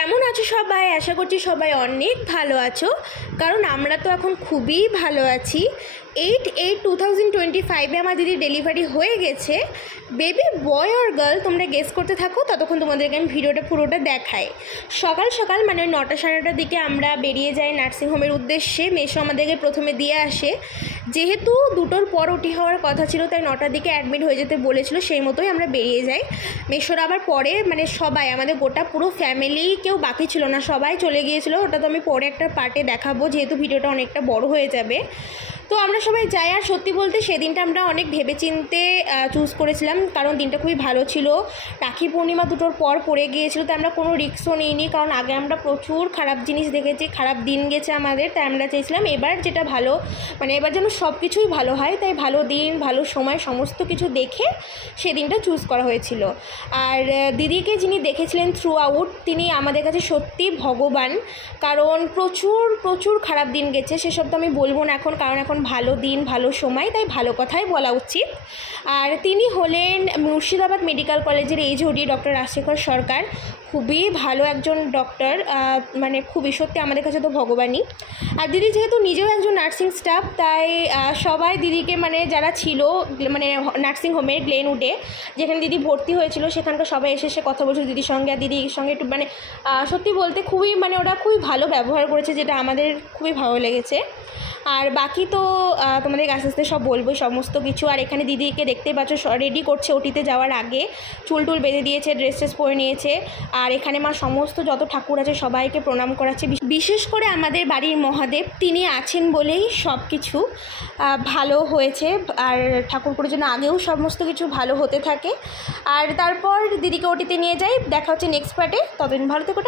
কেমন আছো সবাই? আশা করছি সবাই অনেক ভালো আছো, কারণ আমরা তো এখন খুবই ভালো আছি। 8/8/2025 আমার দিদির ডেলিভারি হয়ে গেছে। বেবি বয় অর গার্ল তোমরা গেস করতে থাকো, ততক্ষণ তোমাদেরকে আমি ভিডিওটা পুরোটা দেখাই। সকাল সকাল মানে 9টা 9:30টার দিকে আমরা বেরিয়ে যাই নার্সিংহোমের উদ্দেশ্যে। মেসো আমাদেরকে প্রথমে দিয়ে আসে, যেহেতু 2টোর পর ওটি হওয়ার কথা ছিল তাই 9টার দিকে অ্যাডমিট হয়ে যেতে বলেছিল, সেই মতোই আমরা বেরিয়ে যাই। মেসোর আবার পরে মানে সবাই আমাদের গোটা পুরো ফ্যামিলি কেউ বাকি ছিল না, সবাই চলে গিয়েছিলো। ওটা তো আমি পরে একটা পার্টে দেখাবো, যেহেতু ভিডিওটা অনেকটা বড় হয়ে যাবে। তো আমরা সবাই যাই, আর সত্যি বলতে সেদিনটা আমরা অনেক ভেবেচিন্তে চুজ করেছিলাম, কারণ দিনটা খুবই ভালো ছিল। রাখি পূর্ণিমা 2টোর পর পড়ে গিয়েছিল, তাই আমরা কোনো রিস্কও নিইনি, কারণ আগে আমরা প্রচুর খারাপ জিনিস দেখেছি, খারাপ দিন গেছে আমাদের। তাই আমরা চেয়েছিলাম এবার যেটা ভালো, মানে এবার যেন সব কিছুই ভালো হয়। তাই ভালো দিন ভালো সময় সমস্ত কিছু দেখে সেদিনটা চুজ করা হয়েছিল। আর দিদিকে যিনি দেখেছিলেন থ্রু আউট, তিনি আমাদের কাছে সত্যি ভগবান, কারণ প্রচুর প্রচুর খারাপ দিন গেছে। সেসব তো আমি বলবো না এখন, কারণ এখন ভালো দিন ভালো সময়, তাই ভালো কথাই বলা উচিত। আর তিনি হলেন মুর্শিদাবাদ মেডিকেল কলেজের এইচওডি ডক্টর রাজশেখর সরকার। খুবই ভালো একজন ডক্টর, মানে খুবই সত্যি আমাদের কাছে তো ভগবানই। আর দিদি যেহেতু নিজেও একজন নার্সিং স্টাফ, তাই সবাই দিদিকে মানে যারা ছিল মানে নার্সিংহোমের গ্লেনউডে যেখানে দিদি ভর্তি হয়েছিল, সেখানকার সবাই এসে কথা বলছিল দিদির সঙ্গে। আর দিদির সঙ্গে একটু মানে সত্যি বলতে খুবই মানে ওরা খুবই ভালো ব্যবহার করেছে, যেটা আমাদের খুবই ভালো লেগেছে। আর বাকি তো তোমাদের আস্তে আস্তে সব বলবো সমস্ত কিছু। আর এখানে দিদিকে দেখতেই পাচ্ছ রেডি করছে ওটিতে যাওয়ার আগে, চুল টুল বেঁধে দিয়েছে, ড্রেস ট্রেস পরে নিয়েছে। আর এখানে মা সমস্ত যত ঠাকুর আছে সবাইকে প্রণাম করাচ্ছে। বিশেষ করে আমাদের বাড়ির মহাদেব, তিনি আছেন বলেই সব কিছু ভালো হয়েছে। আর ঠাকুর পুজোর জন্য আগেও সমস্ত কিছু ভালো হতে থাকে। আর তারপর দিদিকে ওটিতে নিয়ে যাই, দেখা হচ্ছে নেক্সট পার্টে। ততদিন ভালো থেকো।